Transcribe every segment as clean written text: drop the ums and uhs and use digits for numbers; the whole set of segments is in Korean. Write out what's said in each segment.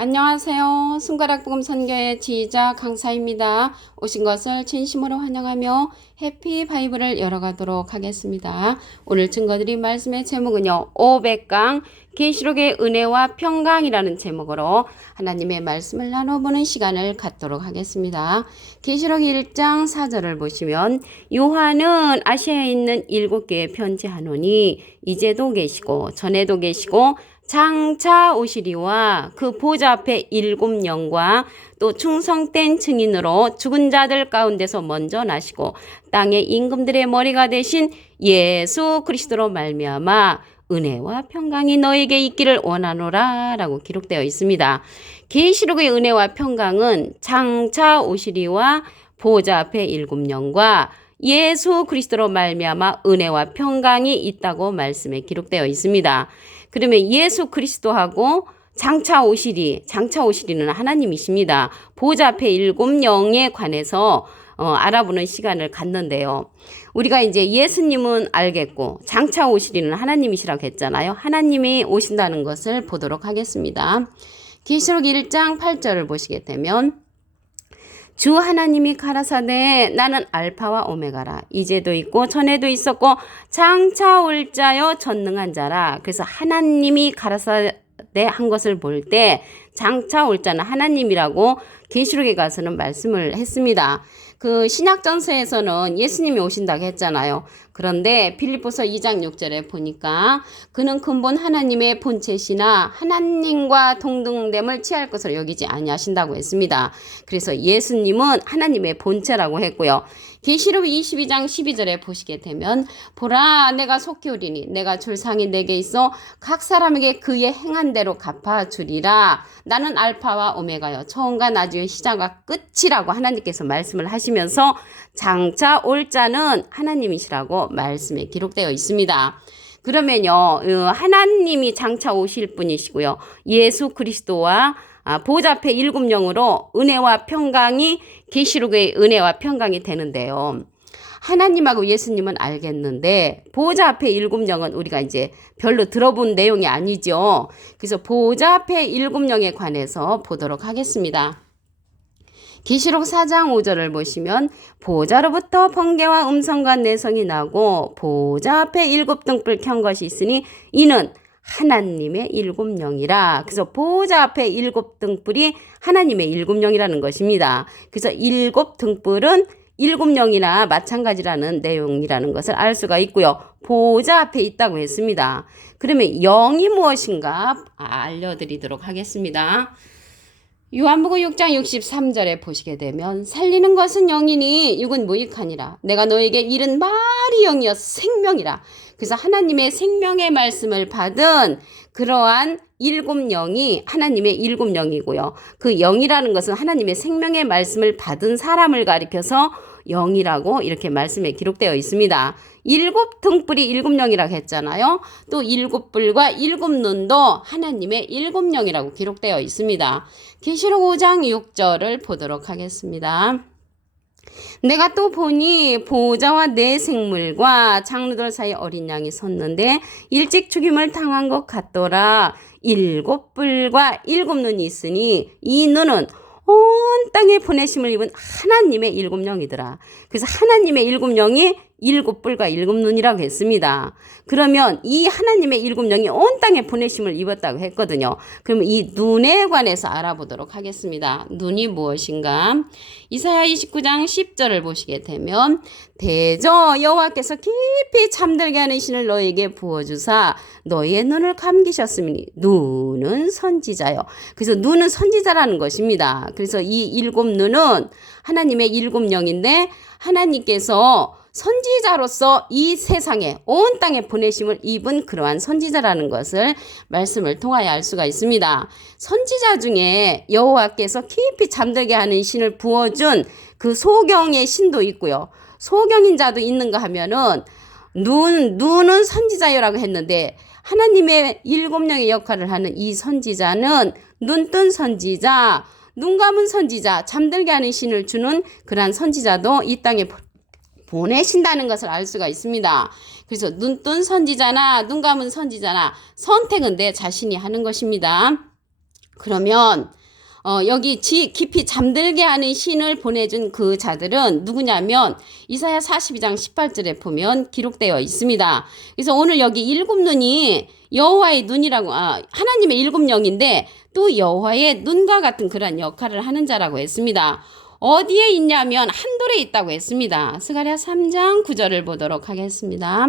안녕하세요. 손가락복음 선교의 지휘자 강사입니다. 오신 것을 진심으로 환영하며 해피 바이블을 열어가도록 하겠습니다. 오늘 증거드린 말씀의 제목은요. 500강 계시록의 은혜와 평강이라는 제목으로 하나님의 말씀을 나눠보는 시간을 갖도록 하겠습니다. 계시록 1장 4절을 보시면 요한은 아시아에 있는 7개에 편지하노니 이제도 계시고 전에도 계시고 장차 오시리와 그 보좌 앞에 7영과 또 충성된 증인으로 죽은 자들 가운데서 먼저 나시고 땅의 임금들의 머리가 되신 예수 그리스도로 말미암아 은혜와 평강이 너에게 있기를 원하노라 라고 기록되어 있습니다. 계시록의 은혜와 평강은 장차 오시리와 보좌 앞에 7영과 예수 그리스도로 말미암아 은혜와 평강이 있다고 말씀에 기록되어 있습니다. 그러면 예수 그리스도하고 장차 오시리는 하나님이십니다. 보좌 앞에 7영에 관해서 알아보는 시간을 갖는데요. 우리가 이제 예수님은 알겠고 장차 오시리는 하나님이시라고 했잖아요. 하나님이 오신다는 것을 보도록 하겠습니다. 계시록 1장 8절을 보시게 되면 주 하나님이 가라사대 나는 알파와 오메가라. 이제도 있고 전에도 있었고 장차 올 자여 전능한 자라. 그래서 하나님이 가라사대 한 것을 볼 때 장차 올 자는 하나님이라고 계시록에 가서는 말씀을 했습니다. 그 신약전서에서는 예수님이 오신다고 했잖아요. 그런데 빌립보서 2장 6절에 보니까 그는 근본 하나님의 본체시나 하나님과 동등됨을 취할 것으로 여기지 아니하신다고 했습니다. 그래서 예수님은 하나님의 본체라고 했고요. 계시록 22장 12절에 보시게 되면 보라 내가 속히 오리니 내가 줄 상이 내게 있어 각 사람에게 그의 행한 대로 갚아주리라. 나는 알파와 오메가여 처음과 나중의 시작과 끝이라고 하나님께서 말씀을 하시면서 장차 올 자는 하나님이시라고 말씀에 기록되어 있습니다. 그러면요 하나님이 장차 오실 분이시고요. 예수 그리스도와 보좌 앞에 7영으로 은혜와 평강이 계시록의 은혜와 평강이 되는데요. 하나님하고 예수님은 알겠는데 보좌 앞에 7영은 우리가 이제 별로 들어본 내용이 아니죠. 그래서 보좌 앞에 7영에 관해서 보도록 하겠습니다. 계시록 4장 5절을 보시면 보좌로부터 번개와 음성과 내성이 나고 보좌 앞에 7등불 켠 것이 있으니 이는 하나님의 7영이라. 그래서 보좌 앞에 7등불이 하나님의 7영이라는 것입니다. 그래서 7등불은 7영이나 마찬가지라는 내용이라는 것을 알 수가 있고요. 보좌 앞에 있다고 했습니다. 그러면 영이 무엇인가 알려드리도록 하겠습니다. 요한복음 6장 63절에 보시게 되면 살리는 것은 영이니 육은 무익하니라. 내가 너에게 이른 말이 영이여 생명이라. 그래서 하나님의 생명의 말씀을 받은 그러한 7영이 하나님의 7영이고요. 그 영이라는 것은 하나님의 생명의 말씀을 받은 사람을 가리켜서 영이라고 이렇게 말씀에 기록되어 있습니다. 7등불이 7영이라고 했잖아요. 또 7불과 7눈도 하나님의 7영이라고 기록되어 있습니다. 계시록 5장 6절을 보도록 하겠습니다. 내가 또 보니 보좌와 네 생물과 장로들 사이 어린 양이 섰는데 일찍 죽임을 당한 것 같더라. 7불과 7눈이 있으니 이 눈은 온 땅에 보내심을 입은 하나님의 7영이더라. 그래서 하나님의 7영이 7불과 7눈이라고 했습니다. 그러면 이 하나님의 7영이 온 땅에 보내심을 입었다고 했거든요. 그러면 이 눈에 관해서 알아보도록 하겠습니다. 눈이 무엇인가? 이사야 29장 10절을 보시게 되면 대저 여호와께서 깊이 잠들게 하는 신을 너에게 부어주사 너희의 눈을 감기셨으니 눈은 선지자요. 그래서 눈은 선지자라는 것입니다. 그래서 이 7눈은 하나님의 7영인데 하나님께서 선지자로서 이 세상에 온 땅에 보내심을 입은 그러한 선지자라는 것을 말씀을 통하여 알 수가 있습니다. 선지자 중에 여호와께서 깊이 잠들게 하는 신을 부어준 그 소경의 신도 있고요. 소경인 자도 있는가 하면은 눈은 선지자요라고 했는데 하나님의 7영의 역할을 하는 이 선지자는 눈뜬 선지자, 눈 감은 선지자, 잠들게 하는 신을 주는 그러한 선지자도 이 땅에 보내신다는 것을 알 수가 있습니다. 그래서 눈뜬 선지자나 눈 감은 선지자나 선택은 내 자신이 하는 것입니다. 그러면 여기 깊이 잠들게 하는 신을 보내준 그 자들은 누구냐면 이사야 42장 18절에 보면 기록되어 있습니다. 그래서 오늘 여기 일곱 눈이 여호와의 눈이라고 하나님의 일곱 영인데 또 여호와의 눈과 같은 그런 역할을 하는 자라고 했습니다. 어디에 있냐면 한돌에 있다고 했습니다. 스가랴 3장 9절을 보도록 하겠습니다.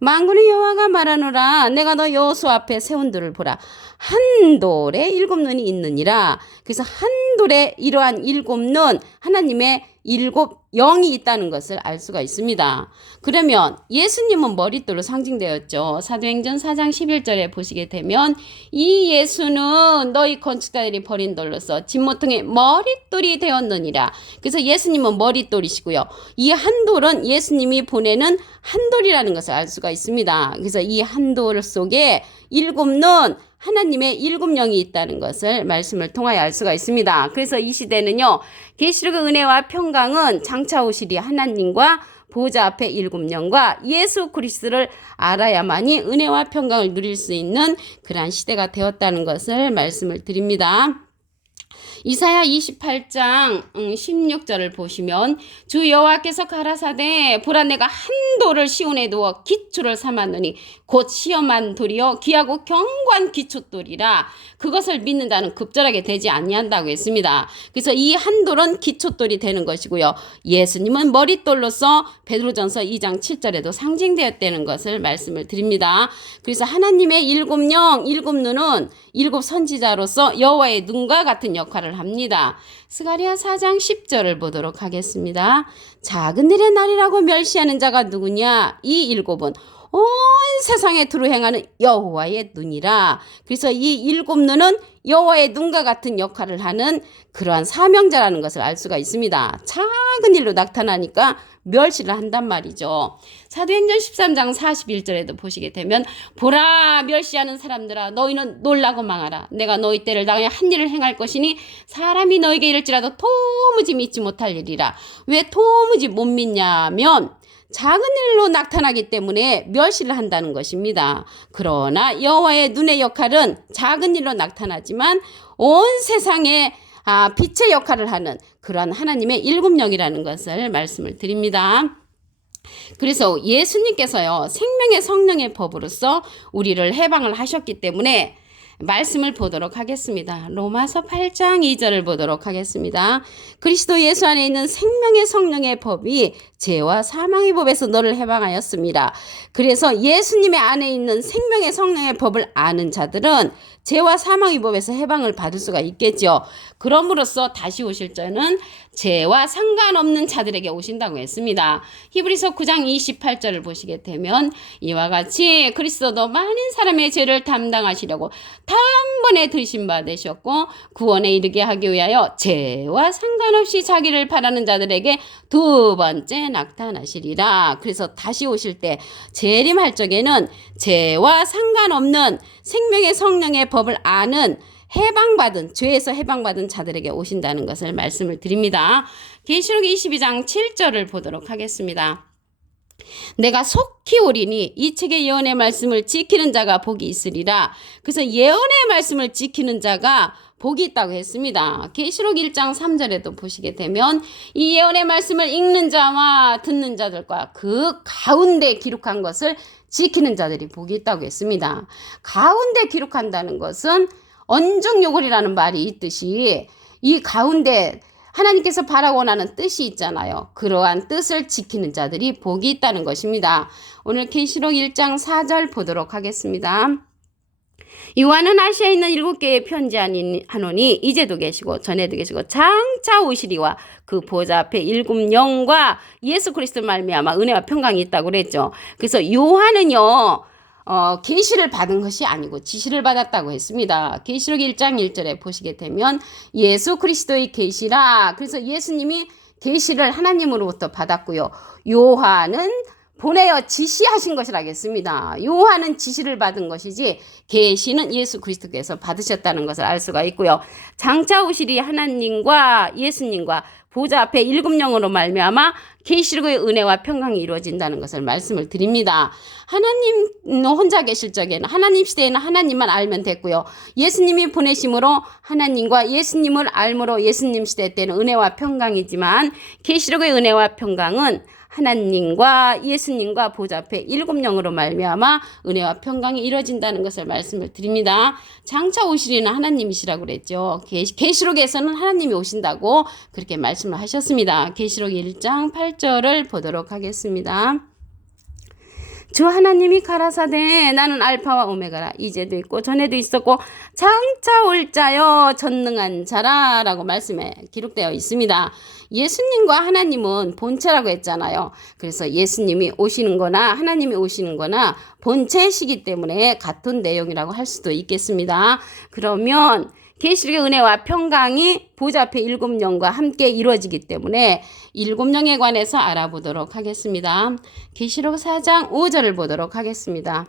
만군의 여호와가 말하노라 내가 너 여호수 앞에 세운 돌을 보라 한돌에 일곱 눈이 있느니라. 그래서 한돌에 이러한 일곱 눈 하나님의 일곱 영이 있다는 것을 알 수가 있습니다. 그러면 예수님은 머릿돌로 상징되었죠. 사도행전 4장 11절에 보시게 되면 이 예수는 너희 건축자들이 버린 돌로서 진모퉁의 머릿돌이 되었느니라. 그래서 예수님은 머릿돌이시고요. 이 한돌은 예수님이 보내는 한돌이라는 것을 알 수가 있습니다. 그래서 이 한돌 속에 일곱 눈 하나님의 일곱 영이 있다는 것을 말씀을 통하여 알 수가 있습니다. 그래서 이 시대는요. 계시록의 은혜와 평강은 장차 오시리 하나님과 보좌 앞에 일곱 영과 예수 그리스도를 알아야만이 은혜와 평강을 누릴 수 있는 그러한 시대가 되었다는 것을 말씀을 드립니다. 이사야 28장 16절을 보시면 주 여호와께서 가라사대 보라 내가 한 돌을 시온에 두어 기초를 삼았느니 곧 시험한 돌이요 귀하고 견고한 기초돌이라 그것을 믿는 자는 급절하게 되지 아니한다고 했습니다. 그래서 이 한 돌은 기초돌이 되는 것이고요. 예수님은 머릿돌로서 베드로전서 2장 7절에도 상징되었다는 것을 말씀을 드립니다. 그래서 하나님의 일곱 영, 일곱 눈은 일곱 선지자로서 여호와의 눈과 같은 역할을 합니다. 스가랴 4장 10절을 보도록 하겠습니다. 작은 일의 날이라고 멸시하는 자가 누구냐? 이 일곱은 온 세상에 두루 행하는 여호와의 눈이라. 그래서 이 일곱 눈은 여호와의 눈과 같은 역할을 하는 그러한 사명자라는 것을 알 수가 있습니다. 작은 일로 나타나니까 멸시를 한단 말이죠. 사도행전 13장 41절에도 보시게 되면 보라 멸시하는 사람들아 너희는 놀라고 망하라. 내가 너희 때를 당하여 한 일을 행할 것이니 사람이 너에게 이를지라도 도무지 믿지 못할 일이라. 왜 도무지 못 믿냐면 작은 일로 나타나기 때문에 멸시를 한다는 것입니다. 그러나 여호와의 눈의 역할은 작은 일로 나타나지만 온 세상에 빛의 역할을 하는 그러한 하나님의 일곱 영이라는 것을 말씀을 드립니다. 그래서 예수님께서요 생명의 성령의 법으로서 우리를 해방을 하셨기 때문에 말씀을 보도록 하겠습니다. 로마서 8장 2절을 보도록 하겠습니다. 그리스도 예수 안에 있는 생명의 성령의 법이 죄와 사망의 법에서 너를 해방하였습니다. 그래서 예수님의 안에 있는 생명의 성령의 법을 아는 자들은 죄와 사망의 법에서 해방을 받을 수가 있겠죠. 그럼으로써 다시 오실 자는 죄와 상관없는 자들에게 오신다고 했습니다. 히브리서 9장 28절을 보시게 되면 이와 같이 그리스도도 많은 사람의 죄를 담당하시려고 단번에 들이심 받으셨고 구원에 이르게 하기 위하여 죄와 상관없이 자기를 바라는 자들에게 두 번째 나타나시리라. 그래서 다시 오실 때 재림할 적에는 죄와 상관없는 생명의 성령의 법을 아는 해방받은 죄에서 해방받은 자들에게 오신다는 것을 말씀을 드립니다. 계시록 22장 7절을 보도록 하겠습니다. 내가 속히 오리니 이 책의 예언의 말씀을 지키는 자가 복이 있으리라. 그래서 예언의 말씀을 지키는 자가 복이 있다고 했습니다. 계시록 1장 3절에도 보시게 되면 이 예언의 말씀을 읽는 자와 듣는 자들과 그 가운데 기록한 것을 지키는 자들이 복이 있다고 했습니다. 가운데 기록한다는 것은 언중요골이라는 말이 있듯이 이 가운데 하나님께서 바라고 원하는 뜻이 있잖아요. 그러한 뜻을 지키는 자들이 복이 있다는 것입니다. 오늘 계시록 1장 4절 보도록 하겠습니다. 요한은 아시아에 있는 7개의 편지하노니 이제도 계시고 전에도 계시고 장차 오시리와 그 보좌 앞에 일곱 영과 예수 그리스도 말미암아 은혜와 평강이 있다고 그랬죠. 그래서 요한은요 계시를 받은 것이 아니고 지시를 받았다고 했습니다. 계시록 1장 1절에 보시게 되면 예수 그리스도의 계시라. 그래서 예수님이 계시를 하나님으로부터 받았고요. 요한은 보내어 지시하신 것이라고 했습니다. 요한은 지시를 받은 것이지 계시는 예수 그리스도께서 받으셨다는 것을 알 수가 있고요. 장차 오시리 하나님과 예수님과 보좌 앞에 일곱 영으로 말미암아 계시록의 은혜와 평강이 이루어진다는 것을 말씀을 드립니다. 하나님 혼자 계실 적에는 하나님 시대에는 하나님만 알면 됐고요. 예수님이 보내심으로 하나님과 예수님을 알므로 예수님 시대 때는 은혜와 평강이지만 계시록의 은혜와 평강은 하나님과 예수님과 보좌 앞에 일곱 영으로 말미암아 은혜와 평강이 이루어진다는 것을 말씀을 드립니다. 장차 오시리는 하나님이시라고 그랬죠. 계시록에서는 하나님이 오신다고 그렇게 말씀을 하셨습니다. 계시록 1장 8절을 보도록 하겠습니다. 주 하나님이 가라사대 나는 알파와 오메가라 이제도 있고 전에도 있었고 장차 올 자여 전능한 자라 라고 말씀에 기록되어 있습니다. 예수님과 하나님은 본체라고 했잖아요. 그래서 예수님이 오시는 거나 하나님이 오시는 거나 본체시기 때문에 같은 내용이라고 할 수도 있겠습니다. 그러면 계시록의 은혜와 평강이 보좌 앞에 일곱 영과 함께 이루어지기 때문에 일곱 영에 관해서 알아보도록 하겠습니다. 계시록 4장 5절을 보도록 하겠습니다.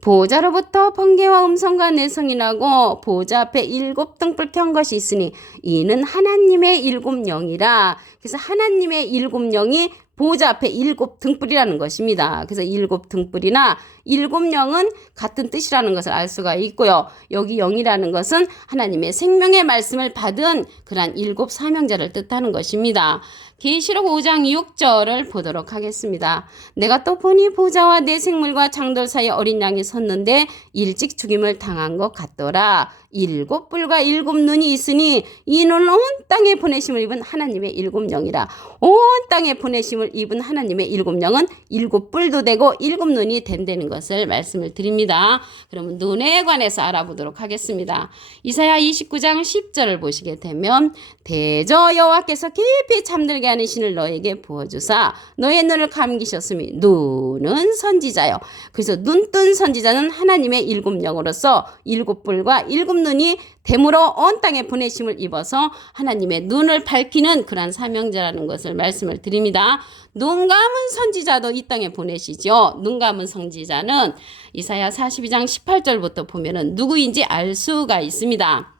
보좌로부터 번개와 음성과 내성이 나고 보좌 앞에 일곱 등불 켠 것이 있으니 이는 하나님의 일곱 영이라. 그래서 하나님의 일곱 영이 보좌 앞에 일곱 등불이라는 것입니다. 그래서 일곱 등불이나 일곱 영은 같은 뜻이라는 것을 알 수가 있고요. 여기 영이라는 것은 하나님의 생명의 말씀을 받은 그러한 일곱 사명자를 뜻하는 것입니다. 계시록 5장 6절을 보도록 하겠습니다. 내가 또 보니 보좌와 내 생물과 장돌 사이에 어린 양이 섰는데 일찍 죽임을 당한 것 같더라. 일곱 뿔과 일곱 눈이 있으니 이 눈은 온 땅에 보내심을 입은 하나님의 일곱 영이라. 온 땅에 보내심을 입은 하나님의 일곱 영은 일곱 뿔도 되고 일곱 눈이 된다는 것을 말씀을 드립니다. 그러면 눈에 관해서 알아보도록 하겠습니다. 이사야 29장 10절을 보시게 되면 대저 여호와께서 깊이 잠들게 하는 신을 너에게 부어주사 너의 눈을 감기셨으니 눈은 선지자요. 그래서 눈뜬 선지자는 하나님의 일곱 영으로서 일곱 뿔과 일곱 눈이 됨으로 온 땅에 보내심을 입어서 하나님의 눈을 밝히는 그러한 사명자라는 것을 말씀을 드립니다. 눈 감은 선지자도 이 땅에 보내시죠. 눈 감은 선지자는 이사야 42장 18절부터 보면은 누구인지 알 수가 있습니다.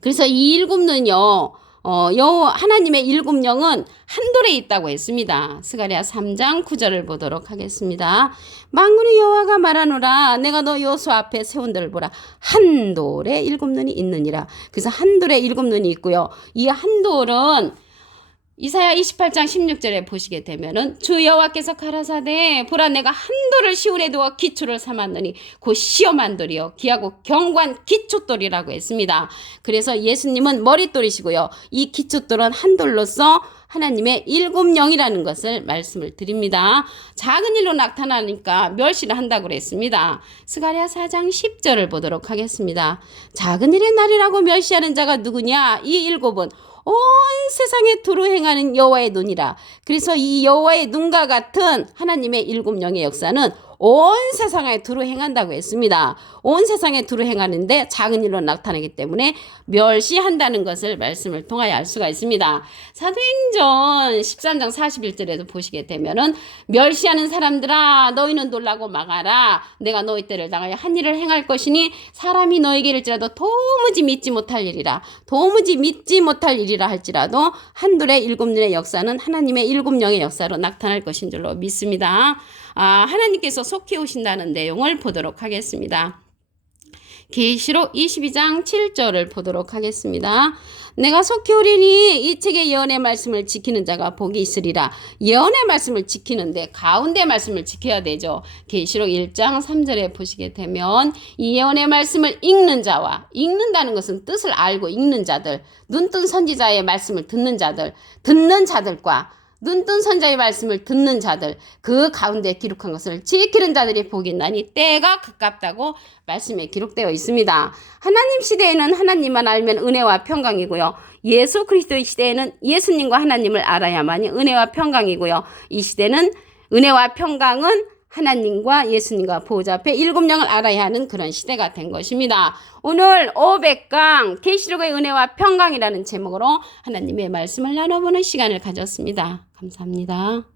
그래서 이 일곱 눈요. 하나님의 일곱 영은 한돌에 있다고 했습니다. 스가랴 3장 9절을 보도록 하겠습니다. 만군의 여호와가 말하노라 내가 너 여호수 앞에 세운 돌을 보라 한돌에 일곱 눈이 있느니라. 그래서 한돌에 일곱 눈이 있고요. 이 한돌은 이사야 28장 16절에 보시게 되면은 주 여호와께서 가라사대 보라 내가 한돌을 시온에 두어 기초를 삼았느니 곧 시험한 돌이요 귀하고 견고한 기초돌이라고 했습니다. 그래서 예수님은 머릿돌이시고요. 이 기초돌은 한돌로서 하나님의 일곱 영이라는 것을 말씀을 드립니다. 작은 일로 나타나니까 멸시를 한다고 그랬습니다. 스가랴 4장 10절을 보도록 하겠습니다. 작은 일의 날이라고 멸시하는 자가 누구냐? 이 일곱은 온 세상에 두루 행하는 여호와의 눈이라. 그래서 이 여호와의 눈과 같은 하나님의 일곱 영의 역사는 온 세상에 두루 행한다고 했습니다. 온 세상에 두루 행하는데 작은 일로 나타나기 때문에 멸시한다는 것을 말씀을 통하여 알 수가 있습니다. 사도행전 13장 41절에도 보시게 되면은 멸시하는 사람들아 너희는 놀라고 망하라. 내가 너희 때를 당하여 한 일을 행할 것이니 사람이 너에게 이를지라도 도무지 믿지 못할 일이라. 도무지 믿지 못할 일이라 할지라도 한둘의 일곱 눈의 역사는 하나님의 일곱 영의 역사로 나타날 것인 줄로 믿습니다. 하나님께서 속히 오신다는 내용을 보도록 하겠습니다. 계시록 22장 7절을 보도록 하겠습니다. 내가 속히 오리니 이 책의 예언의 말씀을 지키는 자가 복이 있으리라. 예언의 말씀을 지키는데 가운데 말씀을 지켜야 되죠. 계시록 1장 3절에 보시게 되면 이 예언의 말씀을 읽는 자와 읽는다는 것은 뜻을 알고 읽는 자들 눈뜬 선지자의 말씀을 듣는 자들과 눈뜬 선자의 말씀을 듣는 자들 그 가운데 기록한 것을 지키는 자들이 복이 있나니 때가 가깝다고 말씀에 기록되어 있습니다. 하나님 시대에는 하나님만 알면 은혜와 평강이고요. 예수 그리스도의 시대에는 예수님과 하나님을 알아야만이 은혜와 평강이고요. 이 시대는 은혜와 평강은 하나님과 예수님과 보호자 앞에 일곱 영을 알아야 하는 그런 시대가 된 것입니다. 오늘 500강 계시록의 은혜와 평강이라는 제목으로 하나님의 말씀을 나눠보는 시간을 가졌습니다. 감사합니다.